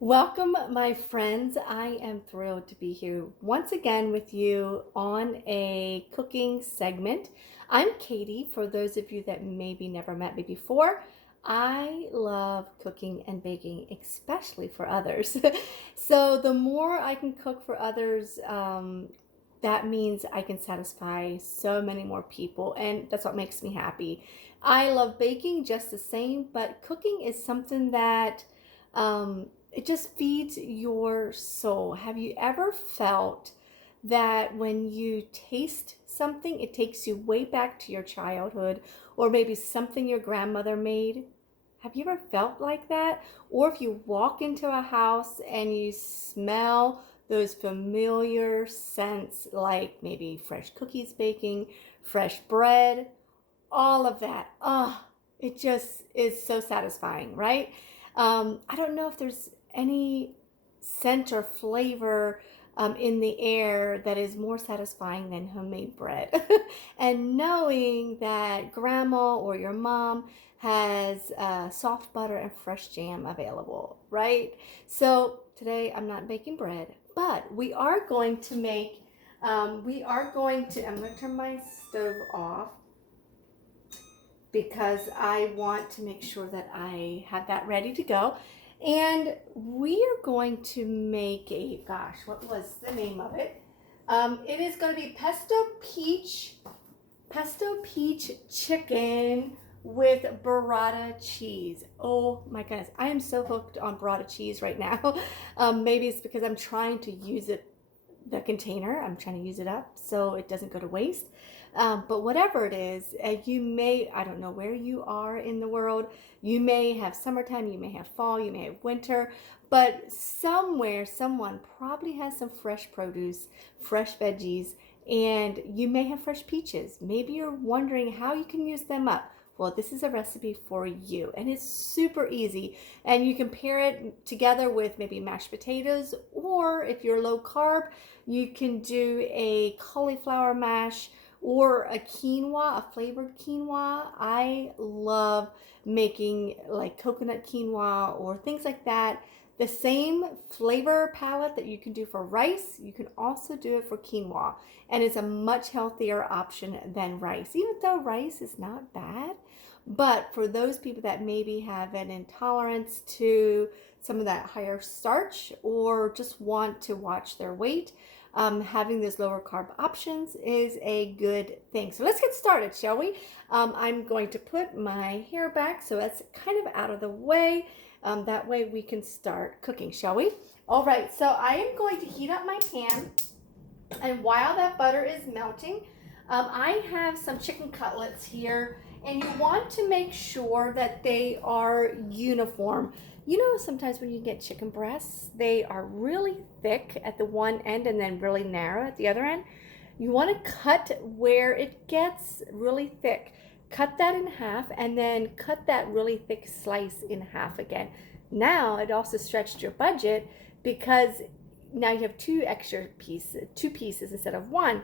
Welcome, my friends. I am thrilled to be here once again with you on a cooking segment. I'm Katie, for those of you that maybe never met me before. I love cooking and baking, especially for others. So, the more I can cook for others, that means I can satisfy so many more people, and that's what makes me happy. I love baking just the same, but cooking is something that it just feeds your soul. Have you ever felt that when you taste something, it takes you way back to your childhood, or maybe something your grandmother made? Have you ever felt like that? Or if you walk into a house and you smell those familiar scents, like maybe fresh cookies baking, fresh bread, all of that. Oh, it just is so satisfying, right? I don't know if there's any scent or flavor in the air that is more satisfying than homemade bread. And knowing that grandma or your mom has soft butter and fresh jam available, right? So today I'm not baking bread, but we are going to make, I'm going to turn my stove off because I want to make sure that I have that ready to go. And we are going to make a, gosh, what was the name of it? It is going to be pesto peach chicken with burrata cheese. Oh my goodness, I am so hooked on burrata cheese right now. Maybe it's because I'm trying to use it, the container. I'm trying to use it up so it doesn't go to waste. But whatever it is, you may, I don't know where you are in the world. You may have summertime, you may have fall, you may have winter, but somewhere, someone probably has some fresh produce, fresh veggies, and you may have fresh peaches. Maybe you're wondering how you can use them up. Well, this is a recipe for you, and it's super easy. And you can pair it together with maybe mashed potatoes, or if you're low carb, you can do a cauliflower mash or a quinoa, a flavored quinoa. I love making like coconut quinoa or things like that. The same flavor palette that you can do for rice, you can also do it for quinoa. And it's a much healthier option than rice, even though rice is not bad. But for those people that maybe have an intolerance to some of that higher starch or just want to watch their weight, having those lower carb options is a good thing. So let's get started, shall we? I'm going to put my hair back so that's kind of out of the way. That way we can start cooking, shall we? All right, so I am going to heat up my pan. And while that butter is melting, I have some chicken cutlets here, and you want to make sure that they are uniform. You know, sometimes when you get chicken breasts, they are really thick at the one end and then really narrow at the other end. You want to cut where it gets really thick. Cut that in half and then cut that really thick slice in half again. Now it also stretched your budget because now you have two pieces instead of one.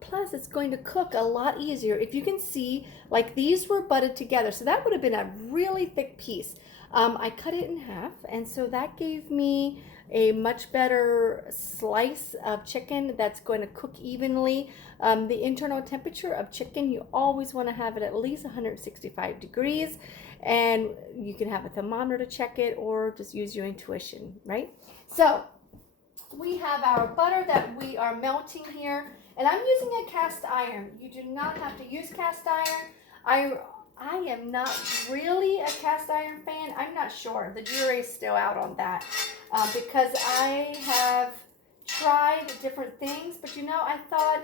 Plus, it's going to cook a lot easier. If you can see, like these were butted together, so that would have been a really thick piece. I cut it in half, and so that gave me a much better slice of chicken that's going to cook evenly. The internal temperature of chicken, you always want to have it at least 165 degrees, and you can have a thermometer to check it or just use your intuition, right? So we have our butter that we are melting here, and I'm using a cast iron. You do not have to use cast iron. I am not really a cast iron fan. I'm not sure. The jury's still out on that because I have tried different things, but you know, I thought,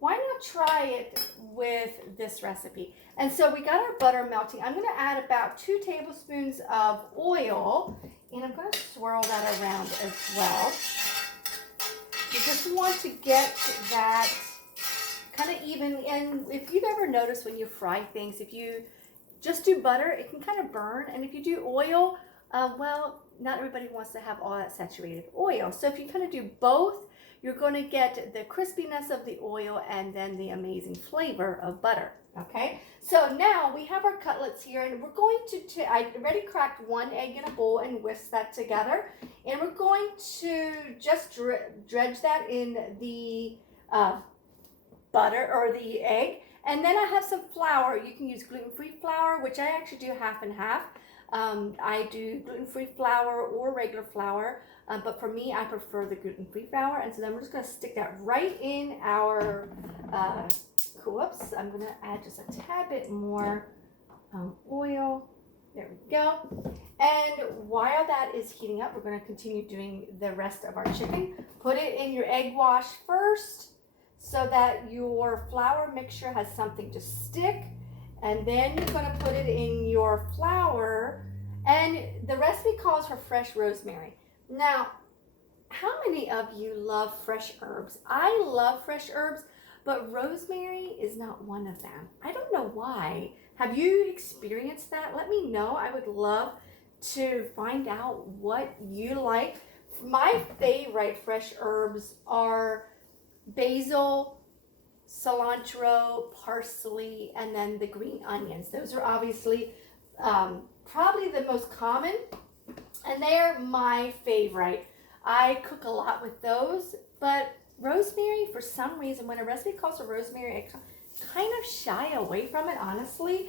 why not try it with this recipe? And so we got our butter melting. I'm going to add about 2 tablespoons of oil, and I'm going to swirl that around as well. You just want to get that kind of even. And if you've ever noticed when you fry things, if you just do butter, it can kind of burn. And if you do oil, Well, not everybody wants to have all that saturated oil. So if you kind of do both, you're going to get the crispiness of the oil and then the amazing flavor of butter. Okay, so now we have our cutlets here, and we're going to, I already cracked one egg in a bowl and whisked that together. And we're going to just dredge that in the butter or the egg. And then I have some flour. You can use gluten-free flour, which I actually do half and half. I do gluten-free flour or regular flour, but for me, I prefer the gluten-free flour. And so then we're just going to stick that right in our, whoops, I'm going to add just a tad bit more oil. There we go. And while that is heating up, we're going to continue doing the rest of our chicken. Put it in your egg wash first so that your flour mixture has something to stick. And then you're going to put it in your flour. And the recipe calls for fresh rosemary. Now, how many of you love fresh herbs? I love fresh herbs, but rosemary is not one of them. I don't know why. Have you experienced that? Let me know. I would love to find out what you like. My favorite fresh herbs are basil, cilantro, parsley, and then the green onions. Those are obviously probably the most common, and they're my favorite. I cook a lot with those, but rosemary, for some reason, when a recipe calls for rosemary, I kind of shy away from it, honestly,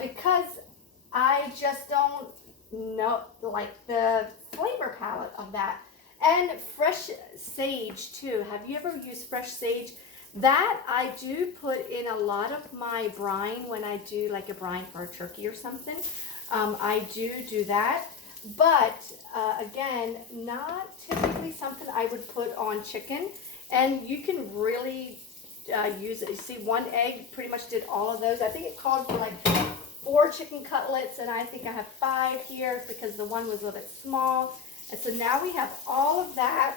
because I just don't know, like the flavor palette of that. And fresh sage too. Have you ever used fresh sage? That I do put in a lot of my brine when I do like a brine for a turkey or something. I do that. But again, not typically something I would put on chicken. And you can really use it. You see, one egg pretty much did all of those. I think it called for like 4 chicken cutlets, and I think I have 5 here because the one was a little bit small. And so now we have all of that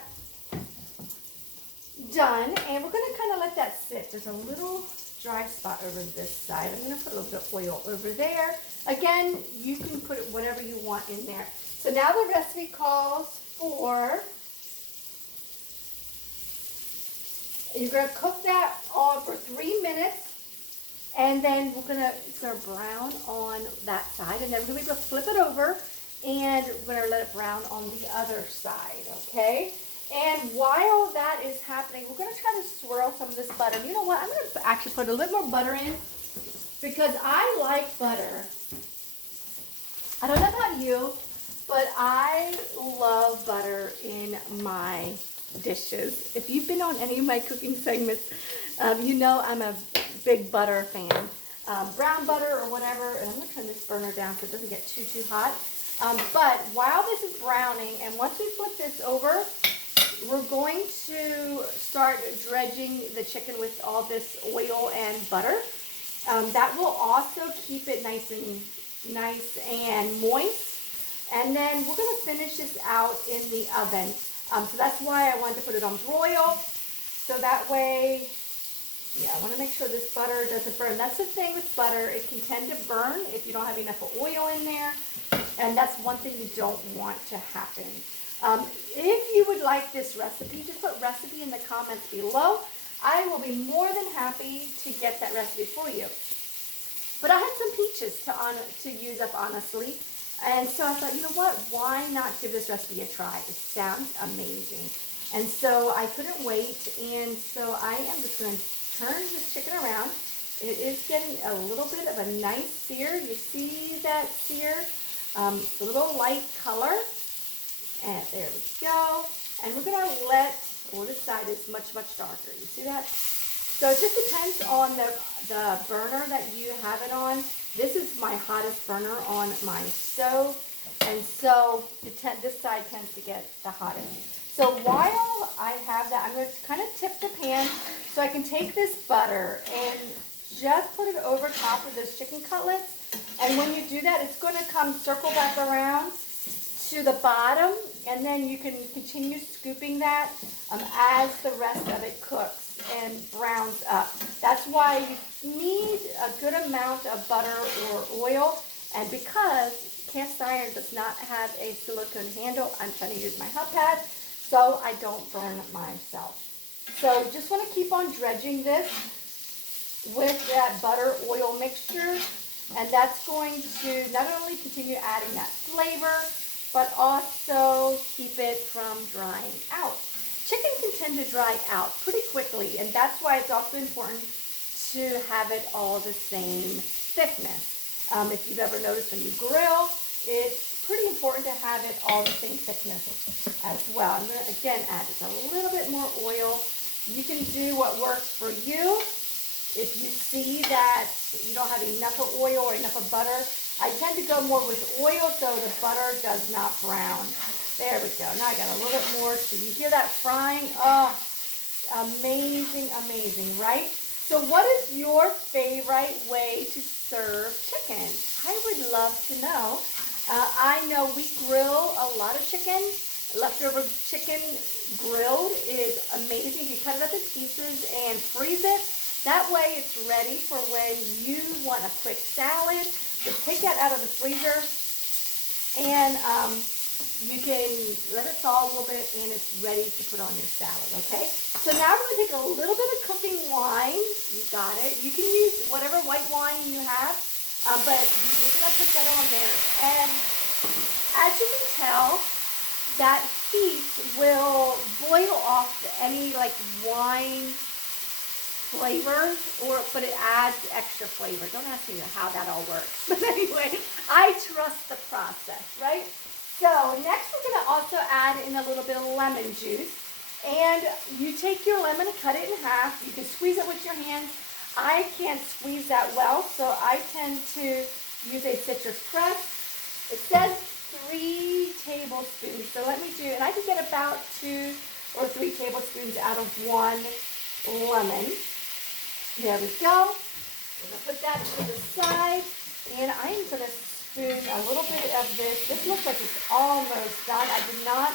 done, and we're going to kind of let that sit. There's a little dry spot over this side. I'm going to put a little bit of oil over there. Again, you can put whatever you want in there. So now the recipe calls for, you're going to cook that on for 3 minutes, and then it's going to brown on that side, and then we're going to be able to flip it over, and we're going to let it brown on the other side, okay? And while that is happening, we're going to try to swirl some of this butter. You know what? I'm going to actually put a little more butter in because I like butter. I don't know about you, but I love butter in my dishes. If you've been on any of my cooking segments, you know I'm a big butter fan. Brown butter or whatever. And I'm going to turn this burner down so it doesn't get too hot. But while this is browning, and once we flip this over, we're going to start dredging the chicken with all this oil and butter. That will also keep it nice and moist. And then we're going to finish this out in the oven. So that's why I wanted to put it on broil. So that way, yeah, I want to make sure this butter doesn't burn. That's the thing with butter. It can tend to burn if you don't have enough oil in there. And that's one thing you don't want to happen. If you would like this recipe, just put recipe in the comments below. I will be more than happy to get that recipe for you. But I had some peaches to use up, honestly. And so I thought, you know what? Why not give this recipe a try? It sounds amazing. And so I couldn't wait. And so I am just going to turn this chicken around. It is getting a little bit of a nice sear. You see that sear? A little light color. And there we go. And we're going to this side is much darker. You see that? So it just depends on the burner that you have it on. This is my hottest burner on my stove. And so this side tends to get the hottest. So while I have that, I'm going to kind of tip the pan so I can take this butter and just put it over top of those chicken cutlets. And when you do that, it's going to come circle back around to the bottom, and then you can continue scooping that as the rest of it cooks and browns up. That's why you need a good amount of butter or oil, and because cast iron does not have a silicone handle. I'm trying to use my hot pad so I don't burn myself. So just want to keep on dredging this with that butter oil mixture, and that's going to not only continue adding that flavor, but also keep it from drying out. Chicken can tend to dry out pretty quickly, and that's why it's also important to have it all the same thickness. If you've ever noticed when you grill, it's pretty important to have it all the same thickness as well. I'm going to again add just a little bit more oil. You can do what works for you. If you see that you don't have enough of oil or enough of butter, I tend to go more with oil so the butter does not brown. There we go. Now I got a little bit more. So you hear that frying? Oh, amazing, amazing, right? So what is your favorite way to serve chicken? I would love to know. I know we grill a lot of chicken. Leftover chicken grilled is amazing. You cut it up in pieces and freeze it. That way it's ready for when you want a quick salad. Just take that out of the freezer and you can let it thaw a little bit and it's ready to put on your salad, okay? So now we're going to take a little bit of cooking wine. You got it. You can use whatever white wine you have, but we're going to put that on there. And as you can tell, that heat will boil off any like wine flavor, but it adds extra flavor. Don't ask me how that all works. But anyway, I trust the process, right? So next we're going to also add in a little bit of lemon juice. And you take your lemon and cut it in half. You can squeeze it with your hands. I can't squeeze that well, so I tend to use a citrus press. It says 3 tablespoons. So let me do, and I can get about 2 or 3 tablespoons out of 1 lemon. There we go. We're going to put that to the side. And I'm going to spoon a little bit of this. This looks like it's almost done. I did not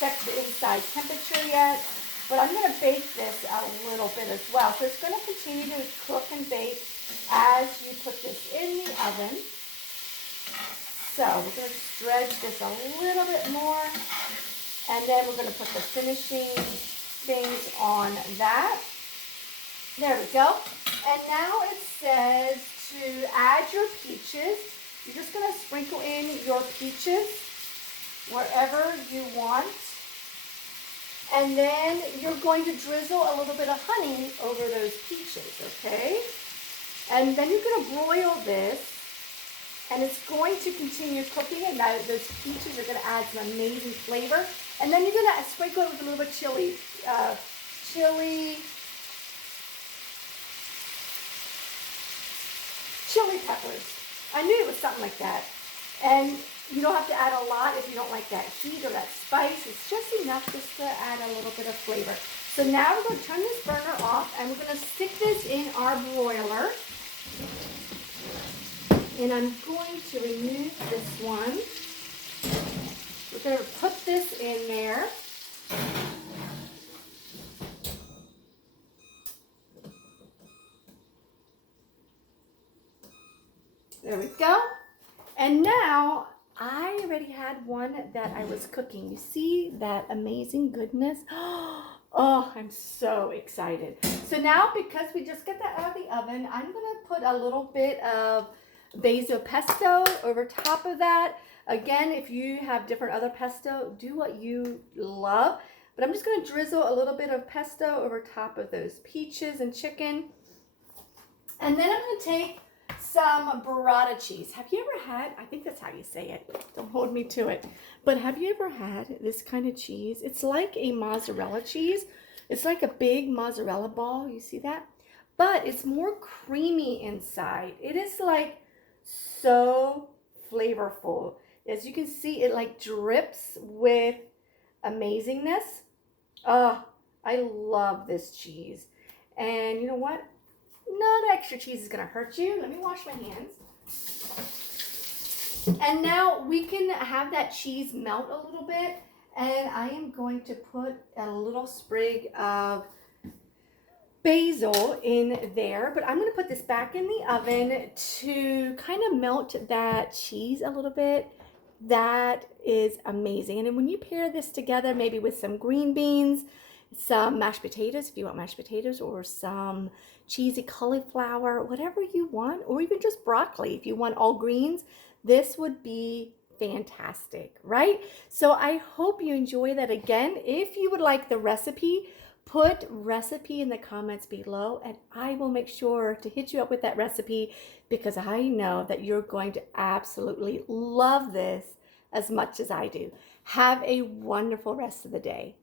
check the inside temperature yet, but I'm going to bake this a little bit as well. So it's going to continue to cook and bake as you put this in the oven. So we're going to dredge this a little bit more, and then we're going to put the finishing things on that. There we go. And now it says to add your peaches. You're just going to sprinkle in your peaches wherever you want. And then you're going to drizzle a little bit of honey over those peaches, okay? And then you're going to broil this, and it's going to continue cooking, and now those peaches are going to add some amazing flavor. And then you're going to sprinkle it with a little bit of chili peppers. I knew it was something like that. And you don't have to add a lot if you don't like that heat or that spice. It's just enough just to add a little bit of flavor. So now we're going to turn this burner off, and we're going to stick this in our broiler. And I'm going to remove this one. We're going to put this in there. There we go. And now I already had one that I was cooking. You see that amazing goodness? Oh, I'm so excited. So now, because we just got that out of the oven, I'm going to put a little bit of basil pesto over top of that. Again, if you have different other pesto, do what you love. But I'm just going to drizzle a little bit of pesto over top of those peaches and chicken. And then I'm going to take some burrata cheese. Have you ever had, I think that's how you say it, don't hold me to it, but have you ever had this kind of cheese? It's like a mozzarella cheese. It's like a big mozzarella ball, you see that? But it's more creamy inside. It is like so flavorful. As you can see, it like drips with amazingness. Oh, I love this cheese. And you know what? Not extra cheese is going to hurt you. Let me wash my hands. And now we can have that cheese melt a little bit. And I am going to put a little sprig of basil in there, but I'm going to put this back in the oven to kind of melt that cheese a little bit. That is amazing. And then when you pair this together, maybe with some green beans, some mashed potatoes, if you want mashed potatoes, or some cheesy cauliflower, whatever you want, or even just broccoli, if you want all greens, this would be fantastic, right? So I hope you enjoy that. Again, if you would like the recipe, put recipe in the comments below and I will make sure to hit you up with that recipe because I know that you're going to absolutely love this as much as I do. Have a wonderful rest of the day.